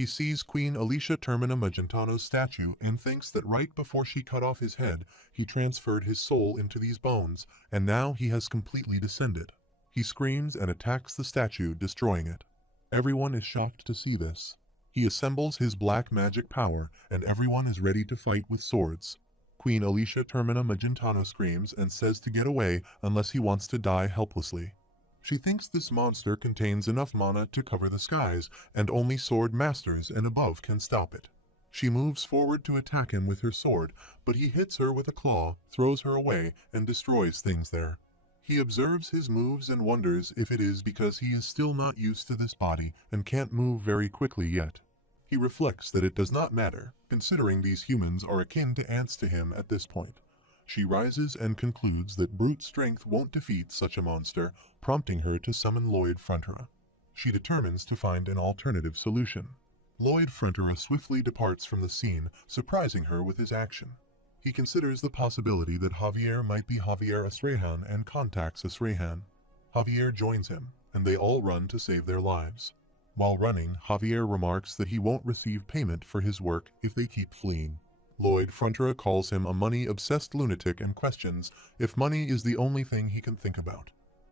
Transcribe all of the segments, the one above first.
He sees Queen Alicia Termina Magentano's statue and thinks that right before she cut off his head, he transferred his soul into these bones, and now he has completely descended. He screams and attacks the statue, destroying it. Everyone is shocked to see this. He assembles his black magic power, and everyone is ready to fight with swords. Queen Alicia Termina Magentano screams and says to get away unless he wants to die helplessly. She thinks this monster contains enough mana to cover the skies, and only sword masters and above can stop it. She moves forward to attack him with her sword, but he hits her with a claw, throws her away, and destroys things there. He observes his moves and wonders if it is because he is still not used to this body and can't move very quickly yet. He reflects that it does not matter, considering these humans are akin to ants to him at this point. She rises and concludes that brute strength won't defeat such a monster, prompting her to summon Lloyd Frontera. She determines to find an alternative solution. Lloyd Frontera swiftly departs from the scene, surprising her with his action. He considers the possibility that Javier might be Javier Asrehan and contacts Asrehan. Javier joins him, and they all run to save their lives. While running, Javier remarks that he won't receive payment for his work if they keep fleeing. Lloyd Frontera calls him a money-obsessed lunatic and questions if money is the only thing he can think about.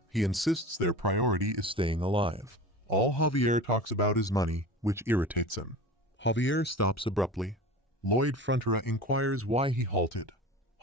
He insists their priority is staying alive. All Javier talks about is money, which irritates him. Javier stops abruptly. Lloyd Frontera inquires why he halted.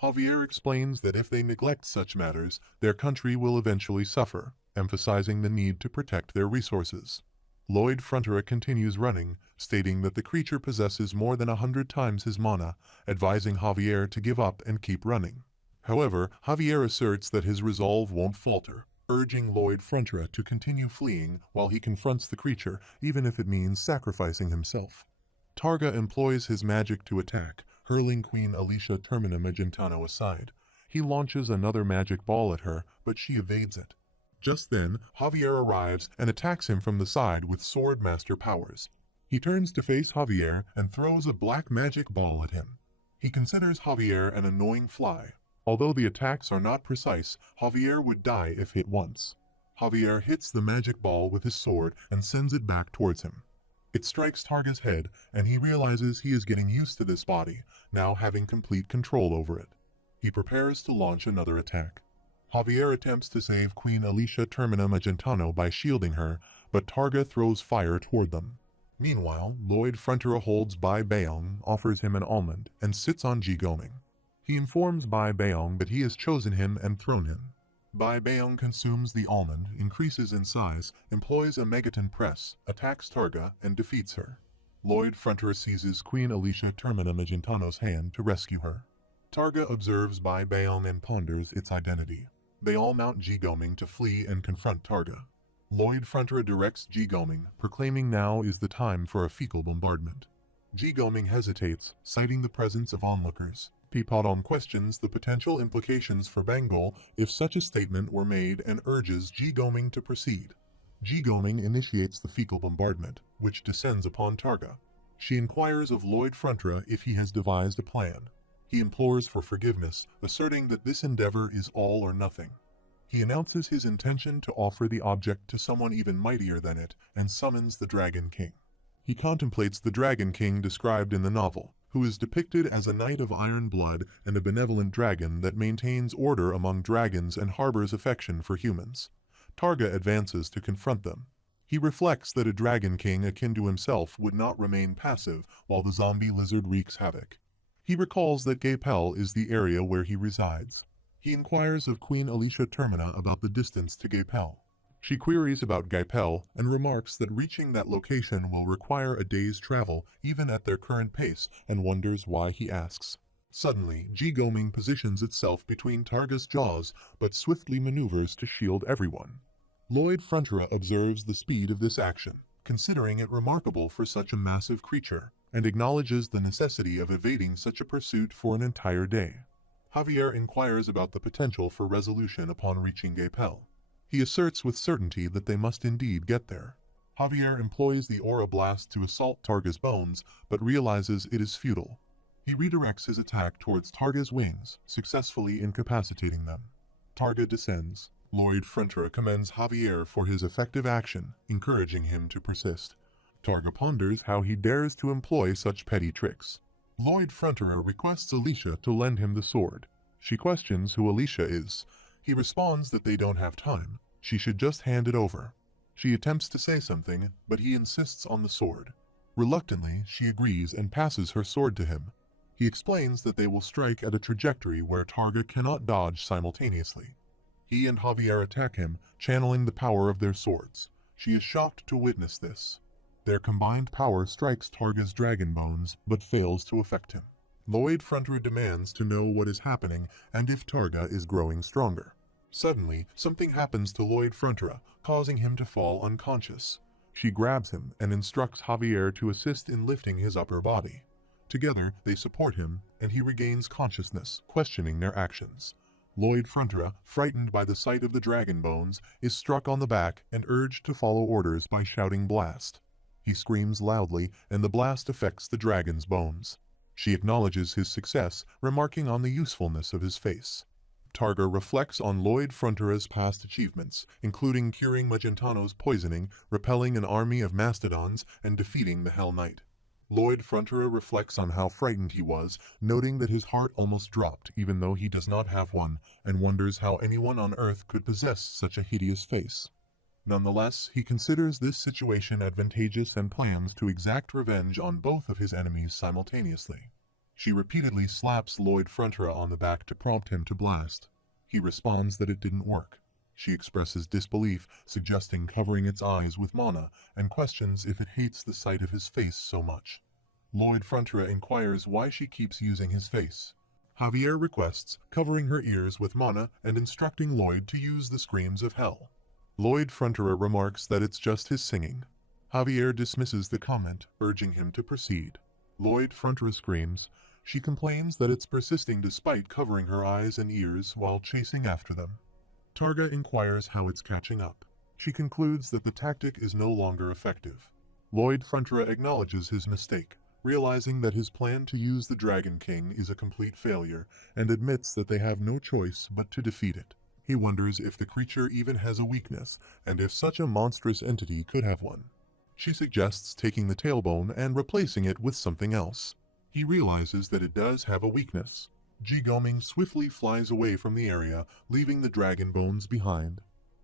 Javier explains that if they neglect such matters, their country will eventually suffer, emphasizing the need to protect their resources. Lloyd Frontera continues running, stating that the creature possesses more than 100 times his mana, advising Javier to give up and keep running. However, Javier asserts that his resolve won't falter, urging Lloyd Frontera to continue fleeing while he confronts the creature, even if it means sacrificing himself. Targa employs his magic to attack, hurling Queen Alicia Termina Magentano aside. He launches another magic ball at her, but she evades it. Just then, Javier arrives and attacks him from the side with sword master powers. He turns to face Javier and throws a black magic ball at him. He considers Javier an annoying fly. Although the attacks are not precise, Javier would die if hit once. Javier hits the magic ball with his sword and sends it back towards him. It strikes Targa's head, and he realizes he is getting used to this body, now having complete control over it. He prepares to launch another attack. Javier attempts to save Queen Alicia Termina Magentano by shielding her, but Targa throws fire toward them. Meanwhile, Lloyd Frontera holds Bai Beong, offers him an almond, and sits on Jigoming. He informs Bai Beong that he has chosen him and thrown him. Bai Beong consumes the almond, increases in size, employs a megaton press, attacks Targa, and defeats her. Lloyd Frontera seizes Queen Alicia Termina Magentano's hand to rescue her. Targa observes Bai Beong and ponders its identity. They all mount Jigoming to flee and confront Targa. Lloyd Frontera directs Jigoming, proclaiming now is the time for a fecal bombardment. Jigoming hesitates, citing the presence of onlookers. Peapodom questions the potential implications for Bengal if such a statement were made and urges Jigoming to proceed. Jigoming initiates the fecal bombardment, which descends upon Targa. She inquires of Lloyd Frontera if he has devised a plan. He implores for forgiveness, asserting that this endeavor is all or nothing. He announces his intention to offer the object to someone even mightier than it and summons the Dragon King. He contemplates the Dragon King described in the novel, who is depicted as a knight of iron blood and a benevolent dragon that maintains order among dragons and harbors affection for humans. Targa advances to confront them. He reflects that a Dragon King akin to himself would not remain passive while the zombie lizard wreaks havoc. He recalls that Gaipel is the area where he resides. He inquires of Queen Alicia Termina about the distance to Gaipel. She queries about Gaipel and remarks that reaching that location will require a day's travel even at their current pace and wonders why he asks. Suddenly, Jigoming positions itself between Targa's jaws but swiftly maneuvers to shield everyone. Lloyd Frontera observes the speed of this action, considering it remarkable for such a massive creature, and acknowledges the necessity of evading such a pursuit for an entire day. Javier inquires about the potential for resolution upon reaching Gaipel. He asserts with certainty that they must indeed get there. Javier employs the Aura Blast to assault Targa's bones, but realizes it is futile. He redirects his attack towards Targa's wings, successfully incapacitating them. Targa descends. Lloyd Frontera commends Javier for his effective action, encouraging him to persist. Targa ponders how he dares to employ such petty tricks. Lloyd Fronterer requests Alicia to lend him the sword. She questions who Alicia is. He responds that they don't have time. She should just hand it over. She attempts to say something, but he insists on the sword. Reluctantly, she agrees and passes her sword to him. He explains that they will strike at a trajectory where Targa cannot dodge simultaneously. He and Javier attack him, channeling the power of their swords. She is shocked to witness this. Their combined power strikes Targa's dragon bones, but fails to affect him. Lloyd Fronterer demands to know what is happening and if Targa is growing stronger. Suddenly, something happens to Lloyd Fronterer, causing him to fall unconscious. She grabs him and instructs Javier to assist in lifting his upper body. Together, they support him, and he regains consciousness, questioning their actions. Lloyd Fronterer, frightened by the sight of the dragon bones, is struck on the back and urged to follow orders by shouting blast. He screams loudly, and the blast affects the dragon's bones. She acknowledges his success, remarking on the usefulness of his face. Targa reflects on Lloyd Fronterer's past achievements, including curing Magentano's poisoning, repelling an army of mastodons, and defeating the Hell Knight. Lloyd Fronterer reflects on how frightened he was, noting that his heart almost dropped even though he does not have one, and wonders how anyone on Earth could possess such a hideous face. Nonetheless, he considers this situation advantageous and plans to exact revenge on both of his enemies simultaneously. She repeatedly slaps Lloyd Fronterer on the back to prompt him to blast. He responds that it didn't work. She expresses disbelief, suggesting covering its eyes with mana, and questions if it hates the sight of his face so much. Lloyd Fronterer inquires why she keeps using his face. Javier requests covering her ears with mana and instructing Lloyd to use the screams of hell. Lloyd Fronterer remarks that it's just his singing. Javier dismisses the comment, urging him to proceed. Lloyd Fronterer screams. She complains that it's persisting despite covering her eyes and ears while chasing after them. Targa inquires how it's catching up. She concludes that the tactic is no longer effective. Lloyd Fronterer acknowledges his mistake, realizing that his plan to use the Dragon King is a complete failure, and admits that they have no choice but to defeat it. He wonders if the creature even has a weakness, and if such a monstrous entity could have one. She suggests taking the tailbone and replacing it with something else. He realizes that it does have a weakness. Jigoming swiftly flies away from the area, leaving the dragon bones behind.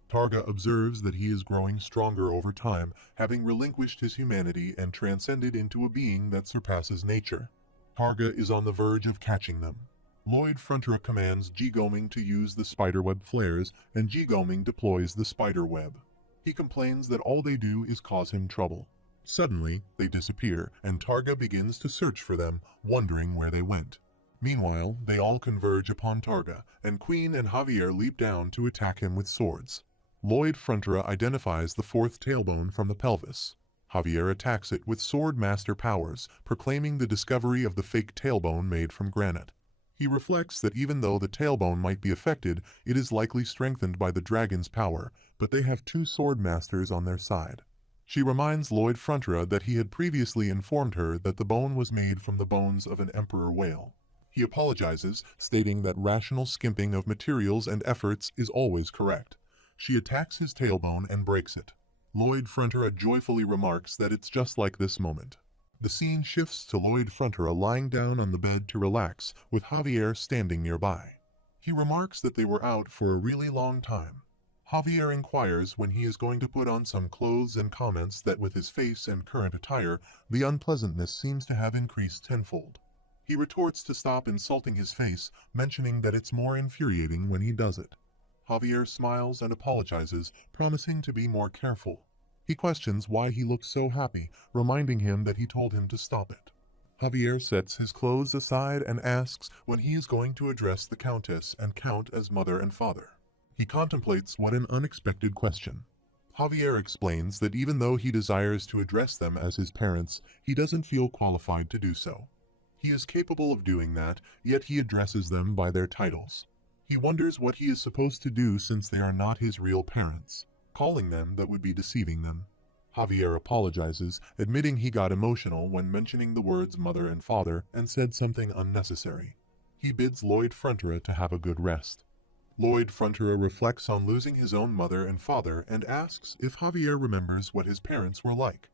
Targa observes that he is growing stronger over time, having relinquished his humanity and transcended into a being that surpasses nature. Targa is on the verge of catching them. Lloyd Fronterer commands Jigoming to use the spiderweb flares, and Jigoming deploys the spider web. He complains that all they do is cause him trouble. Suddenly, they disappear, and Targa begins to search for them, wondering where they went. Meanwhile, they all converge upon Targa, and Queen and Javier leap down to attack him with swords. Lloyd Fronterer identifies the fourth tailbone from the pelvis. Javier attacks it with sword master powers, proclaiming the discovery of the fake tailbone made from granite. He reflects that even though the tailbone might be affected, it is likely strengthened by the dragon's power, but they have two sword masters on their side. She reminds Lloyd Fronterer that he had previously informed her that the bone was made from the bones of an emperor whale. He apologizes, stating that rational skimping of materials and efforts is always correct. She attacks his tailbone and breaks it. Lloyd Fronterer joyfully remarks that it's just like this moment. The scene shifts to Lloyd Fronterer lying down on the bed to relax, with Javier standing nearby. He remarks that they were out for a really long time. Javier inquires when he is going to put on some clothes and comments that with his face and current attire, the unpleasantness seems to have increased tenfold. He retorts to stop insulting his face, mentioning that it's more infuriating when he does it. Javier smiles and apologizes, promising to be more careful. He questions why he looks so happy, reminding him that he told him to stop it. Javier sets his clothes aside and asks when he is going to address the Countess and Count as mother and father. He contemplates what an unexpected question. Javier explains that even though he desires to address them as his parents, he doesn't feel qualified to do so. He is capable of doing that, yet he addresses them by their titles. He wonders what he is supposed to do since they are not his real parents. Calling them that would be deceiving them. Javier apologizes, admitting he got emotional when mentioning the words mother and father and said something unnecessary. He bids Lloyd Fronterer to have a good rest. Lloyd Fronterer reflects on losing his own mother and father and asks if Javier remembers what his parents were like.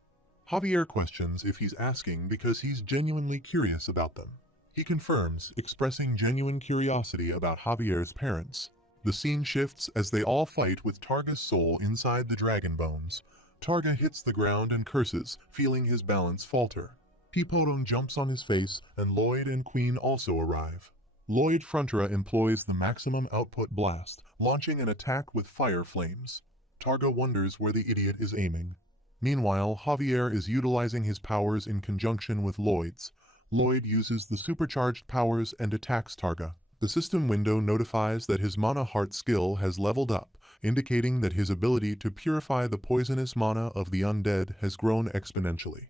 Javier questions if he's asking because he's genuinely curious about them. He confirms, expressing genuine curiosity about Javier's parents. The scene shifts as they all fight with Targa's soul inside the dragon bones. Targa hits the ground and curses, feeling his balance falter. Peepodong jumps on his face, and Lloyd and Queen also arrive. Lloyd Frontera employs the maximum output blast, launching an attack with fire flames. Targa wonders where the idiot is aiming. Meanwhile, Javier is utilizing his powers in conjunction with Lloyd's. Lloyd uses the supercharged powers and attacks Targa. The system window notifies that his mana heart skill has leveled up, indicating that his ability to purify the poisonous mana of the undead has grown exponentially.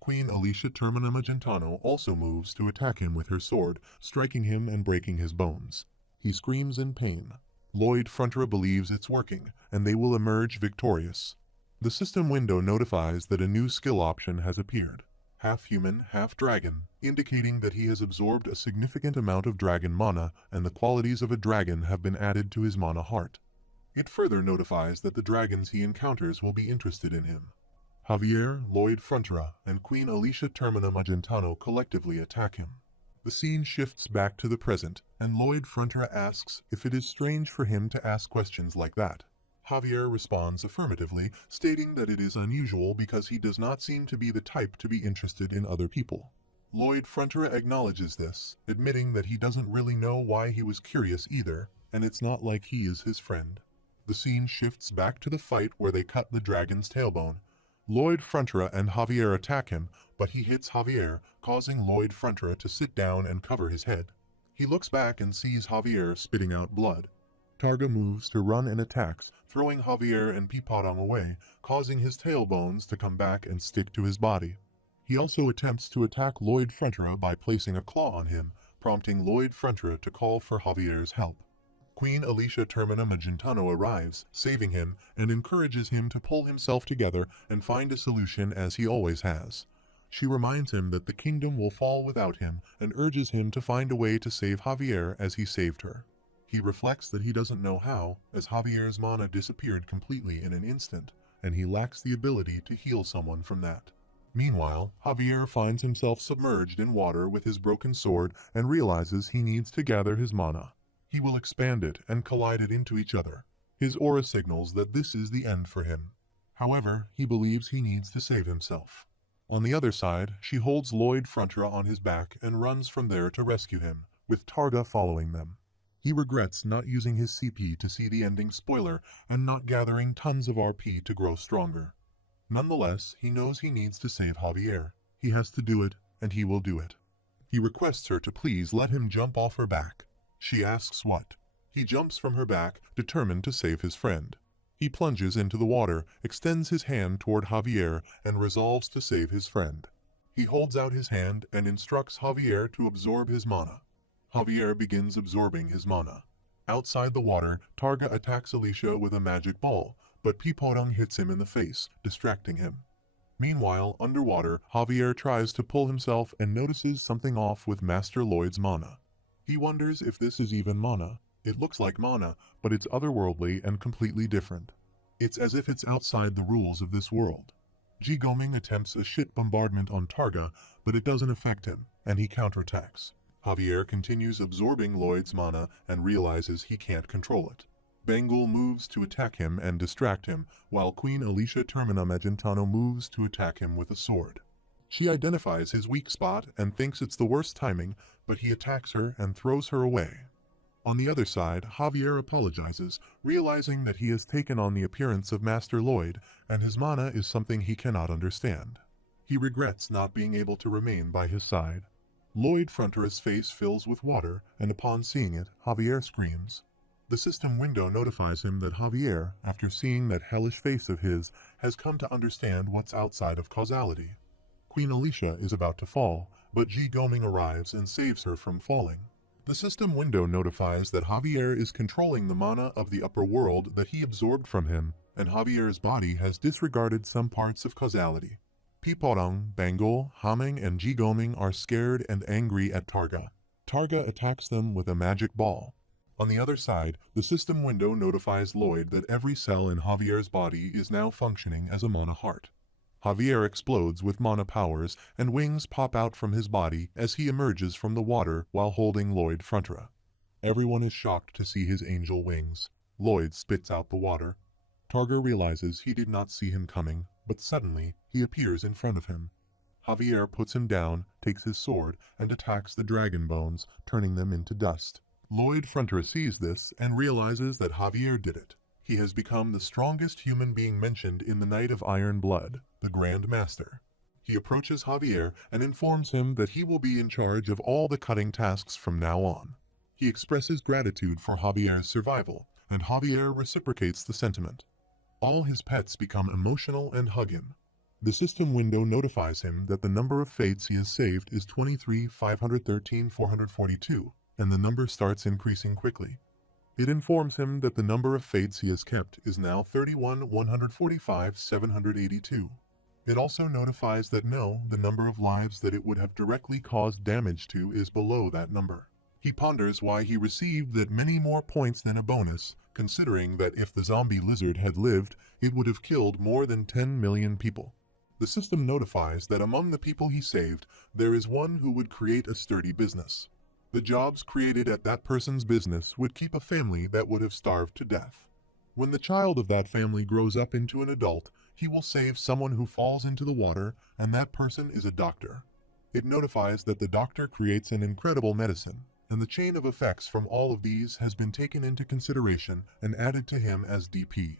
Queen Alicia Termina Magentano also moves to attack him with her sword, striking him and breaking his bones. He screams in pain. Lloyd Frontera believes it's working, and they will emerge victorious. The system window notifies that a new skill option has appeared. Half human, half dragon, indicating that he has absorbed a significant amount of dragon mana and the qualities of a dragon have been added to his mana heart. It further notifies that the dragons he encounters will be interested in him. Javier, Lloyd Frontera, and Queen Alicia Termina Magentano collectively attack him. The scene shifts back to the present, and Lloyd Frontera asks if it is strange for him to ask questions like that. Javier responds affirmatively, stating that it is unusual because he does not seem to be the type to be interested in other people. Lloyd Frontera acknowledges this, admitting that he doesn't really know why he was curious either, and it's not like he is his friend. The scene shifts back to the fight where they cut the dragon's tailbone. Lloyd Frontera and Javier attack him, but he hits Javier, causing Lloyd Frontera to sit down and cover his head. He looks back and sees Javier spitting out blood. Targa moves to run and attacks, throwing Javier and Peepodong away, causing his tailbones to come back and stick to his body. He also attempts to attack Lloyd Frontera by placing a claw on him, prompting Lloyd Frontera to call for Javier's help. Queen Alicia Termina Magentano arrives, saving him, and encourages him to pull himself together and find a solution as he always has. She reminds him that the kingdom will fall without him and urges him to find a way to save Javier as he saved her. He reflects that he doesn't know how, as Javier's mana disappeared completely in an instant, and he lacks the ability to heal someone from that. Meanwhile, Javier finds himself submerged in water with his broken sword and realizes he needs to gather his mana. He will expand it and collide it into each other. His aura signals that this is the end for him. However, he believes he needs to save himself. On the other side, she holds Lloyd Frontera on his back and runs from there to rescue him, with Targa following them. He regrets not using his CP to see the ending spoiler and not gathering tons of RP to grow stronger. Nonetheless, he knows he needs to save Javier. He has to do it, and he will do it. He requests her to please let him jump off her back. She asks what. He jumps from her back, determined to save his friend. He plunges into the water, extends his hand toward Javier, and resolves to save his friend. He holds out his hand and instructs Javier to absorb his mana. Javier begins absorbing his mana. Outside the water, Targa attacks Alicia with a magic ball, but Peepodong hits him in the face, distracting him. Meanwhile, underwater, Javier tries to pull himself and notices something off with Master Lloyd's mana. He wonders if this is even mana. It looks like mana, but it's otherworldly and completely different. It's as if it's outside the rules of this world. Jigoming attempts a shit bombardment on Targa, but it doesn't affect him, and he counterattacks. Javier continues absorbing Lloyd's mana and realizes he can't control it. Bengal moves to attack him and distract him, while Queen Alicia Termina Magentano moves to attack him with a sword. She identifies his weak spot and thinks it's the worst timing, but he attacks her and throws her away. On the other side, Javier apologizes, realizing that he has taken on the appearance of Master Lloyd, and his mana is something he cannot understand. He regrets not being able to remain by his side. Lloyd Frontera's face fills with water, and upon seeing it, Javier screams. The system window notifies him that Javier, after seeing that hellish face of his, has come to understand what's outside of causality. Queen Alicia is about to fall, but Jigoming arrives and saves her from falling. The system window notifies that Javier is controlling the mana of the upper world that he absorbed from him, and Javier's body has disregarded some parts of causality. Peepodong, Bengal, Haming, and Jigoming are scared and angry at Targa. Targa attacks them with a magic ball. On the other side, the system window notifies Lloyd that every cell in Javier's body is now functioning as a mana heart. Javier explodes with mana powers and wings pop out from his body as he emerges from the water while holding Lloyd Frontera. Everyone is shocked to see his angel wings. Lloyd spits out the water. Targa realizes he did not see him coming, but suddenly he appears in front of him. Javier puts him down, takes his sword, and attacks the dragon bones, turning them into dust. Lloyd Frontera sees this and realizes that Javier did it. He has become the strongest human being mentioned in the Knight of Iron Blood, the Grand Master. He approaches Javier and informs him that he will be in charge of all the cutting tasks from now on. He expresses gratitude for Javier's survival, and Javier reciprocates the sentiment. All his pets become emotional and hug him. The system window notifies him that the number of fates he has saved is 23,513,442, and the number starts increasing quickly. It informs him that the number of fates he has kept is now 31,145,782. It also notifies that the number of lives that it would have directly caused damage to is below that number. He ponders why he received that many more points than a bonus, considering that if the zombie lizard had lived, it would have killed more than 10 million people. The system notifies that among the people he saved, there is one who would create a sturdy business. The jobs created at that person's business would keep a family that would have starved to death. When the child of that family grows up into an adult, he will save someone who falls into the water, and that person is a doctor. It notifies that the doctor creates an incredible medicine, and the chain of effects from all of these has been taken into consideration and added to him as DP.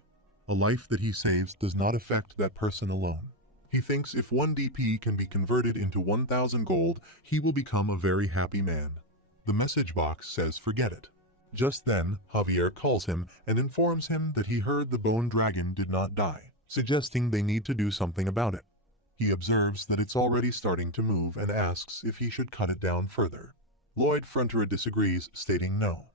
A life that he saves does not affect that person alone. He thinks if 1 DP can be converted into 1,000 gold, he will become a very happy man. The message box says forget it. Just then, Javier calls him and informs him that he heard the bone dragon did not die, suggesting they need to do something about it. He observes that it's already starting to move and asks if he should cut it down further. Lloyd Frontera disagrees, stating no.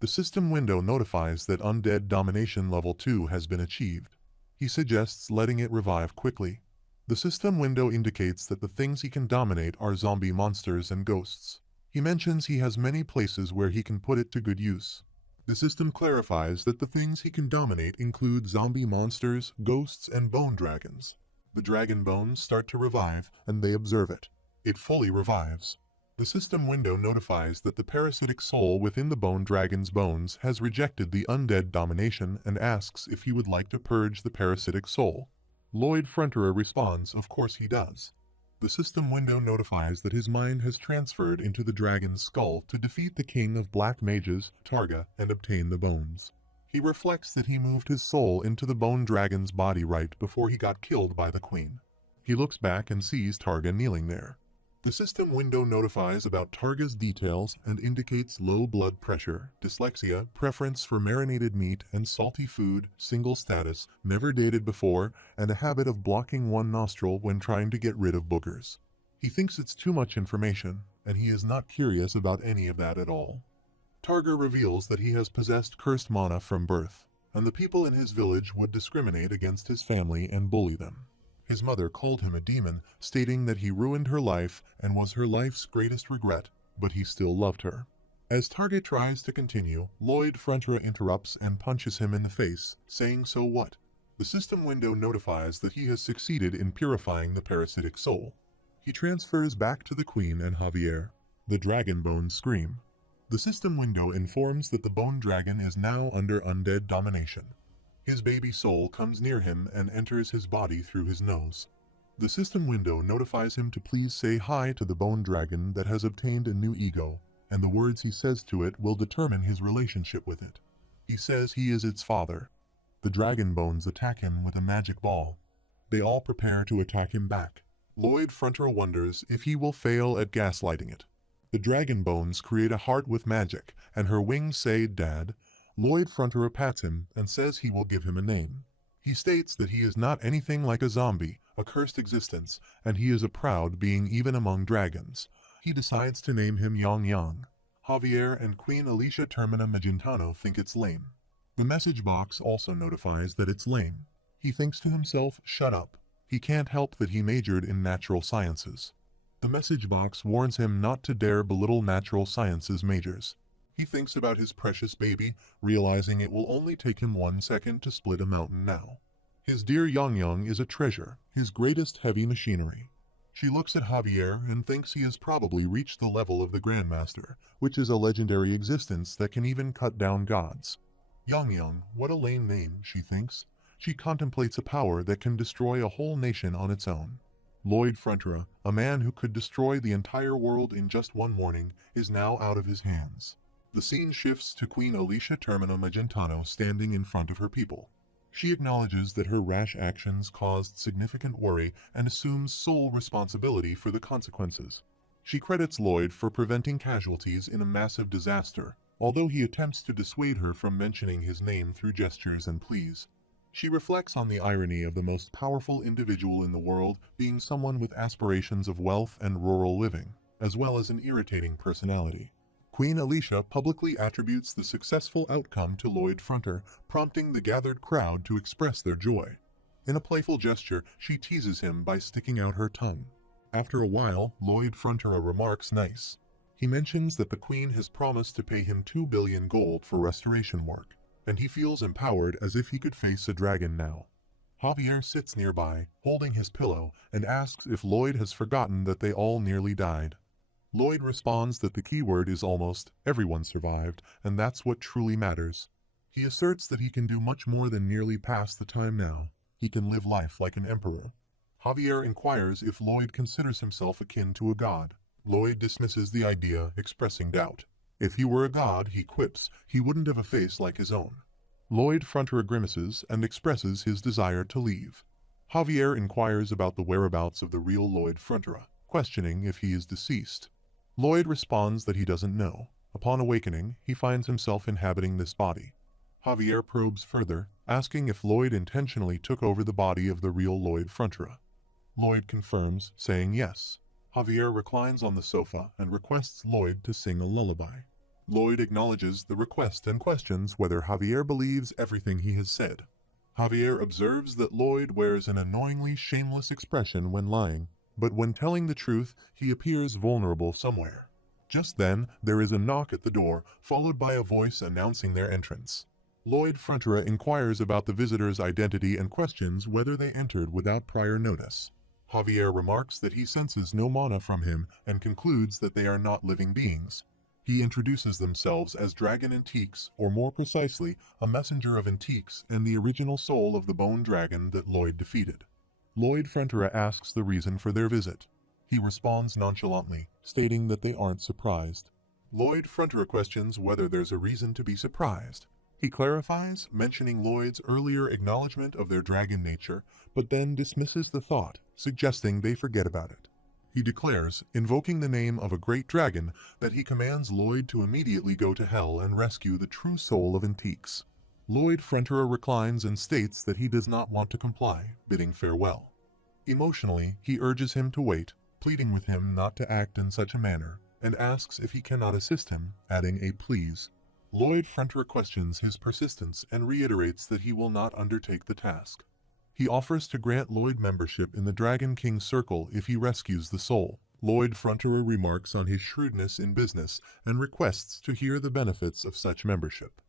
The system window notifies that Undead Domination Level 2 has been achieved. He suggests letting it revive quickly. The system window indicates that the things he can dominate are zombie monsters and ghosts. He mentions he has many places where he can put it to good use. The system clarifies that the things he can dominate include zombie monsters, ghosts, and bone dragons. The dragon bones start to revive, and they observe it. It fully revives. The system window notifies that the parasitic soul within the bone dragon's bones has rejected the undead domination and asks if he would like to purge the parasitic soul. Lloyd Frontera responds, of course he does. The system window notifies that his mind has transferred into the dragon's skull to defeat the king of black mages, Targa, and obtain the bones. He reflects that he moved his soul into the bone dragon's body right before he got killed by the queen. He looks back and sees Targa kneeling there. The system window notifies about Targa's details and indicates low blood pressure, dyslexia, preference for marinated meat and salty food, single status, never dated before, and a habit of blocking one nostril when trying to get rid of boogers. He thinks it's too much information, and he is not curious about any of that at all. Targa reveals that he has possessed cursed mana from birth, and the people in his village would discriminate against his family and bully them. His mother called him a demon, stating that he ruined her life and was her life's greatest regret, but he still loved her. As Targa tries to continue, Lloyd Frontera interrupts and punches him in the face, saying so what? The system window notifies that he has succeeded in purifying the parasitic soul. He transfers back to the queen and Javier. The dragon bones scream. The system window informs that the bone dragon is now under undead domination. His baby soul comes near him and enters his body through his nose. The system window notifies him to please say hi to the bone dragon that has obtained a new ego, and the words he says to it will determine his relationship with it. He says he is its father. The dragon bones attack him with a magic ball. They all prepare to attack him back. Lloyd Frontera wonders if he will fail at gaslighting it. The dragon bones create a heart with magic, and her wings say, "Dad." Lloyd Frontera pats him and says he will give him a name. He states that he is not anything like a zombie, a cursed existence, and he is a proud being even among dragons. He decides to name him Yang Yang. Javier and Queen Alicia Termina Magentano think it's lame. The message box also notifies that it's lame. He thinks to himself, shut up. He can't help that he majored in natural sciences. The message box warns him not to dare belittle natural sciences majors. He thinks about his precious baby, realizing it will only take him 1 second to split a mountain now. His dear Yang is a treasure, his greatest heavy machinery. She looks at Javier and thinks he has probably reached the level of the Grandmaster, which is a legendary existence that can even cut down gods. Yang, what a lame name, she thinks. She contemplates a power that can destroy a whole nation on its own. Lloyd Frontera, a man who could destroy the entire world in just one morning, is now out of his hands. The scene shifts to Queen Alicia Termina Magentano standing in front of her people. She acknowledges that her rash actions caused significant worry and assumes sole responsibility for the consequences. She credits Lloyd for preventing casualties in a massive disaster, although he attempts to dissuade her from mentioning his name through gestures and pleas. She reflects on the irony of the most powerful individual in the world being someone with aspirations of wealth and rural living, as well as an irritating personality. Queen Alicia publicly attributes the successful outcome to Lloyd Fronter, prompting the gathered crowd to express their joy. In a playful gesture, she teases him by sticking out her tongue. After a while, Lloyd Frontera remarks nice. He mentions that the Queen has promised to pay him 2 billion gold for restoration work, and he feels empowered as if he could face a dragon now. Javier sits nearby, holding his pillow, and asks if Lloyd has forgotten that they all nearly died. Lloyd responds that the keyword is almost, everyone survived, and that's what truly matters. He asserts that he can do much more than merely pass the time now. He can live life like an emperor. Javier inquires if Lloyd considers himself akin to a god. Lloyd dismisses the idea, expressing doubt. If he were a god, he quips, he wouldn't have a face like his own. Lloyd Frontera grimaces and expresses his desire to leave. Javier inquires about the whereabouts of the real Lloyd Frontera, questioning if he is deceased. Lloyd responds that he doesn't know. Upon awakening, he finds himself inhabiting this body. Javier probes further, asking if Lloyd intentionally took over the body of the real Lloyd Frontera. Lloyd confirms, saying yes. Javier reclines on the sofa and requests Lloyd to sing a lullaby. Lloyd acknowledges the request and questions whether Javier believes everything he has said. Javier observes that Lloyd wears an annoyingly shameless expression when lying, but when telling the truth, he appears vulnerable somewhere. Just then, there is a knock at the door, followed by a voice announcing their entrance. Lloyd Frontera inquires about the visitor's identity and questions whether they entered without prior notice. Javier remarks that he senses no mana from him and concludes that they are not living beings. He introduces themselves as Dragon Antiques, or more precisely, a messenger of Antiques and the original soul of the bone dragon that Lloyd defeated. Lloyd Frontera asks the reason for their visit. He responds nonchalantly, stating that they aren't surprised. Lloyd Frontera questions whether there's a reason to be surprised. He clarifies, mentioning Lloyd's earlier acknowledgement of their dragon nature, but then dismisses the thought, suggesting they forget about it. He declares, invoking the name of a great dragon, that he commands Lloyd to immediately go to hell and rescue the true soul of Antiques. Lloyd Frontera reclines and states that he does not want to comply, bidding farewell. Emotionally, he urges him to wait, pleading with him not to act in such a manner, and asks if he cannot assist him, adding a please. Lloyd Frontera questions his persistence and reiterates that he will not undertake the task. He offers to grant Lloyd membership in the Dragon King's Circle if he rescues the soul. Lloyd Frontera remarks on his shrewdness in business and requests to hear the benefits of such membership.